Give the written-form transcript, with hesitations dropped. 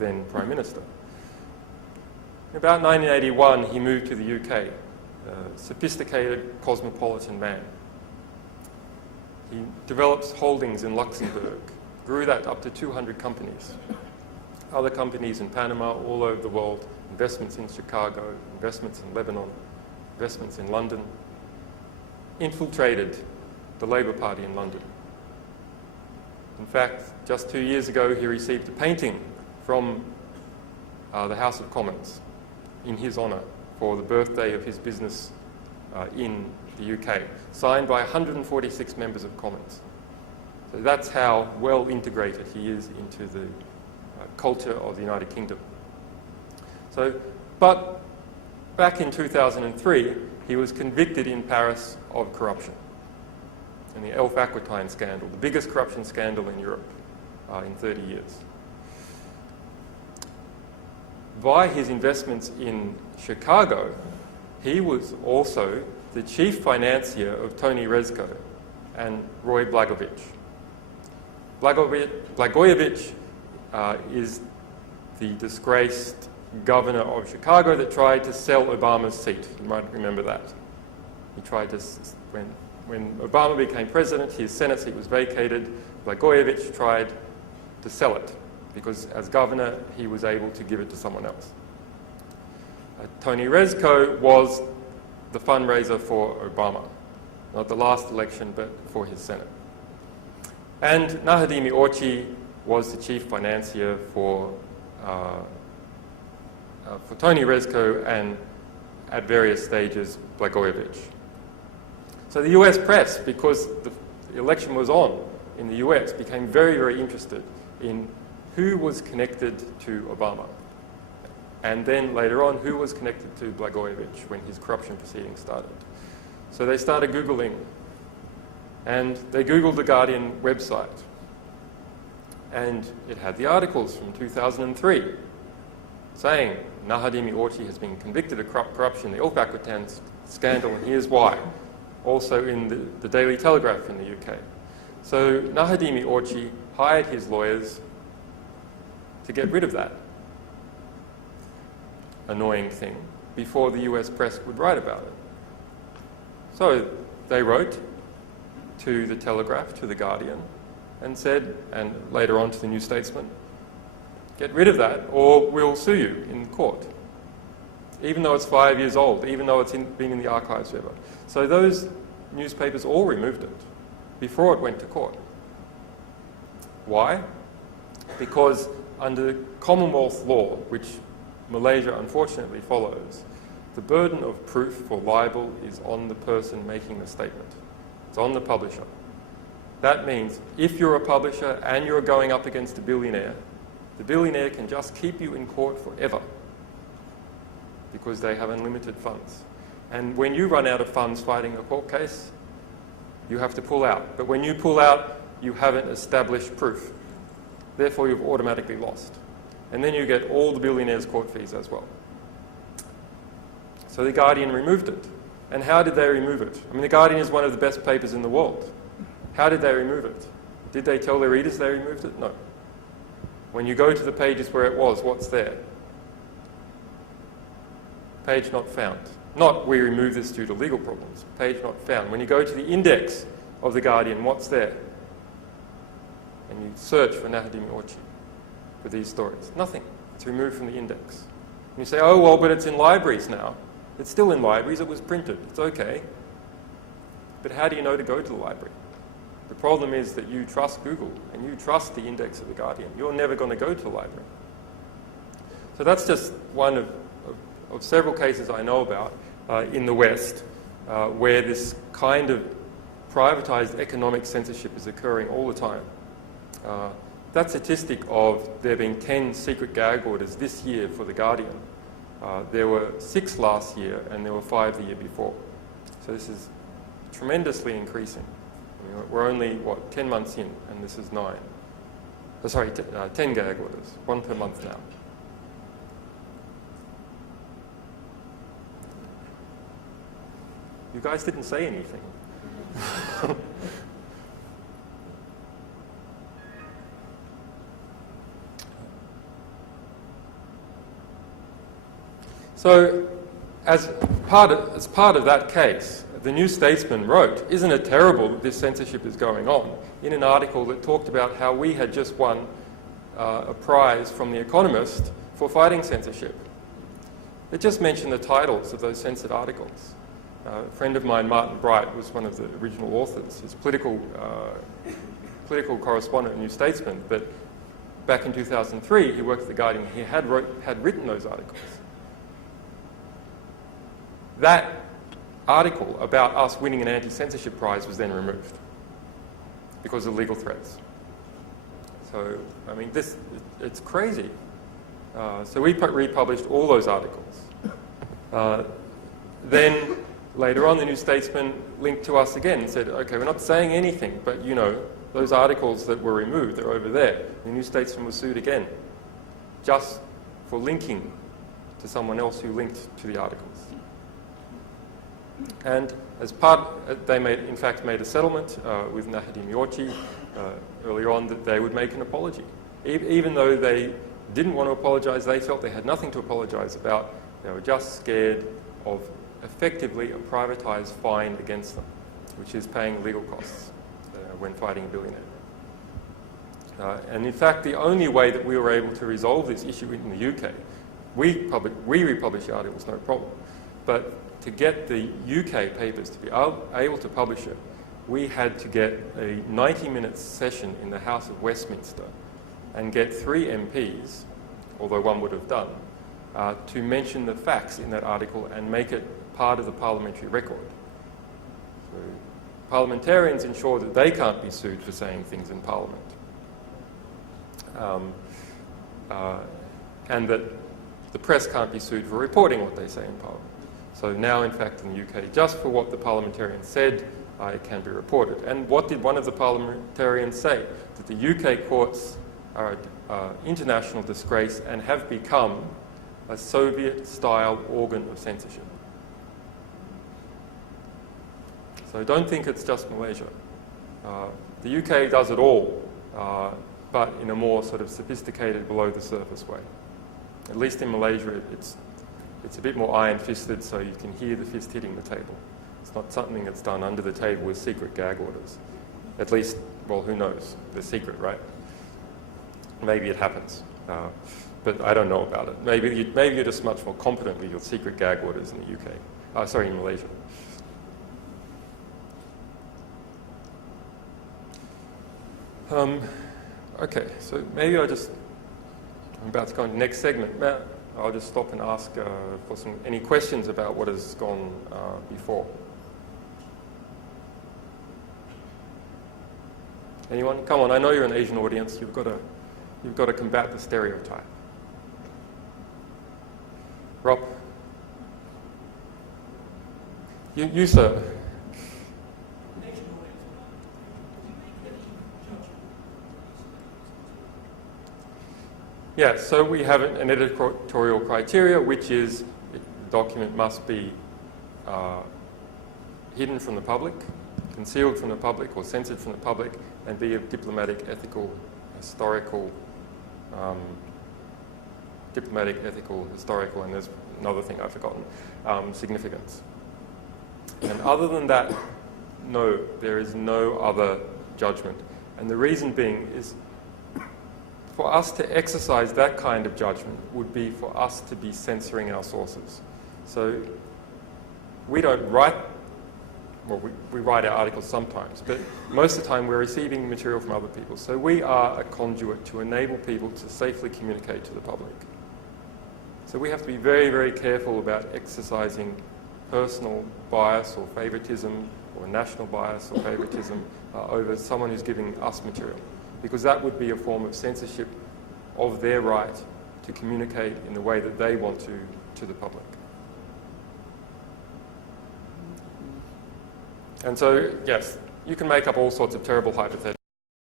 then Prime Minister. In about 1981, he moved to the UK, a sophisticated cosmopolitan man. He developed holdings in Luxembourg, grew that up to 200 companies. Other companies in Panama, all over the world, investments in Chicago, investments in Lebanon, investments in London, infiltrated the Labour Party in London. In fact, just 2 years ago, he received a painting from the House of Commons in his honour for the birthday of his business in the UK, signed by 146 members of Commons. So that's how well integrated he is into the culture of the United Kingdom. But back in 2003, he was convicted in Paris of corruption in the Elf Aquitaine scandal, the biggest corruption scandal in Europe in 30 years. By his investments in Chicago, he was also the chief financier of Tony Rezko and Roy Blagojevich. Blagojevich is the disgraced governor of Chicago that tried to sell Obama's seat. You might remember that. He tried to, when Obama became president, his Senate seat was vacated. Blagojevich tried to sell it because as governor, he was able to give it to someone else. Tony Rezko was the fundraiser for Obama, not the last election, but for his Senate. And Nahadimi Orchi was the chief financier for Tony Rezko and, at various stages, Blagojevich. So the US press, because the election was on in the US, became very, very interested in who was connected to Obama. And then later on, who was connected to Blagojevich when his corruption proceedings started. So they started Googling, and they Googled the Guardian website. And it had the articles from 2003 saying Nahadimi Orchi has been convicted of corruption in the Elf Aquitaine scandal, and here's why. Also in the Daily Telegraph in the UK. So Nahadimi Orchi hired his lawyers to get rid of that annoying thing before the US press would write about it. So they wrote to the Telegraph, to the Guardian, and said, and later on to the New Statesman, get rid of that or we'll sue you in court, even though it's 5 years old, even though it's been in the archives forever. So those newspapers all removed it before it went to court. Why? Because under Commonwealth law, which Malaysia unfortunately follows, the burden of proof for libel is on the person making the statement. It's on the publisher. That means if you're a publisher and you're going up against a billionaire, the billionaire can just keep you in court forever because they have unlimited funds. And when you run out of funds fighting a court case, you have to pull out. But when you pull out, you haven't established proof. Therefore, you've automatically lost. And then you get all the billionaires' court fees as well. So the Guardian removed it. And how did they remove it? I mean, the Guardian is one of the best papers in the world. How did they remove it? Did they tell their readers they removed it? No. When you go to the pages where it was, what's there? Page not found. Not we remove this due to legal problems. Page not found. When you go to the index of the Guardian, what's there? And you search for Nahadimi Orchi for these stories. Nothing. It's removed from the index. And you say, oh, well, but it's in libraries now. It's still in libraries. It was printed. It's okay. But how do you know to go to the library? The problem is that you trust Google and you trust the index of the Guardian. You're never going to go to the library. So that's just one of several cases I know about in the West where this kind of privatized economic censorship is occurring all the time. That statistic of there being 10 secret gag orders this year for The Guardian, there were 6 last year and there were 5 the year before. So this is tremendously increasing. I mean, we're only, 10 months in, and this is 9. 10 gag orders, 1 per month now. You guys didn't say anything. So as part of that case, the New Statesman wrote, "Isn't it terrible that this censorship is going on?" in an article that talked about how we had just won a prize from The Economist for fighting censorship. It just mentioned the titles of those censored articles. A friend of mine, Martin Bright, was one of the original authors. He's political correspondent at New Statesman, but back in 2003, he worked at The Guardian. He had written those articles. That article about us winning an anti-censorship prize was then removed because of legal threats. So, I mean, it's crazy. So we republished all those articles. Then later on, the New Statesman linked to us again and said, okay, we're not saying anything, but you know, those articles that were removed, they're over there. The New Statesman was sued again, just for linking to someone else who linked to the articles. And as they in fact made a settlement with Nahadim Yorchi earlier on that they would make an apology. Even though they didn't want to apologise, they felt they had nothing to apologise about. They were just scared of effectively a privatised fine against them, which is paying legal costs when fighting a billionaire. And in fact, the only way that we were able to resolve this issue in the UK, we republish the articles, no problem, but to get the UK papers to be able to publish it, we had to get a 90-minute session in the House of Westminster and get 3 MPs, although one would have done, to mention the facts in that article and make it part of the parliamentary record. So parliamentarians ensure that they can't be sued for saying things in Parliament. And that the press can't be sued for reporting what they say in Parliament. So now, in fact, in the UK, just for what the parliamentarian said, it can be reported. And what did one of the parliamentarians say? That the UK courts are an international disgrace and have become a Soviet-style organ of censorship. So don't think it's just Malaysia. The UK does it all, but in a more sort of sophisticated, below-the-surface way. At least in Malaysia, it's a bit more iron-fisted, so you can hear the fist hitting the table. It's not something that's done under the table with secret gag orders. At least, well, who knows? They're secret, right? Maybe it happens, but I don't know about it. Maybe you're just much more competent with your secret gag orders in the UK. In Malaysia. Okay, so maybe I'm about to go on to the next segment. Matt, I'll just stop and ask for any questions about what has gone before. Anyone? Come on, I know you're an Asian audience. You've got to combat the stereotype. Rob? You sir. Yeah, so we have an editorial criteria, which is the document must be hidden from the public, concealed from the public, or censored from the public, and be of diplomatic, ethical, historical, and there's another thing I've forgotten, significance. And other than that, no, there is no other judgment. And the reason being is, for us to exercise that kind of judgment would be for us to be censoring our sources. So we don't write, well, we write our articles sometimes, but most of the time we're receiving material from other people. So we are a conduit to enable people to safely communicate to the public. So we have to be very, very careful about exercising personal bias or favoritism or national bias or favoritism over someone who's giving us material, because that would be a form of censorship of their right to communicate in the way that they want to the public. And so, yes, you can make up all sorts of terrible hypotheticals.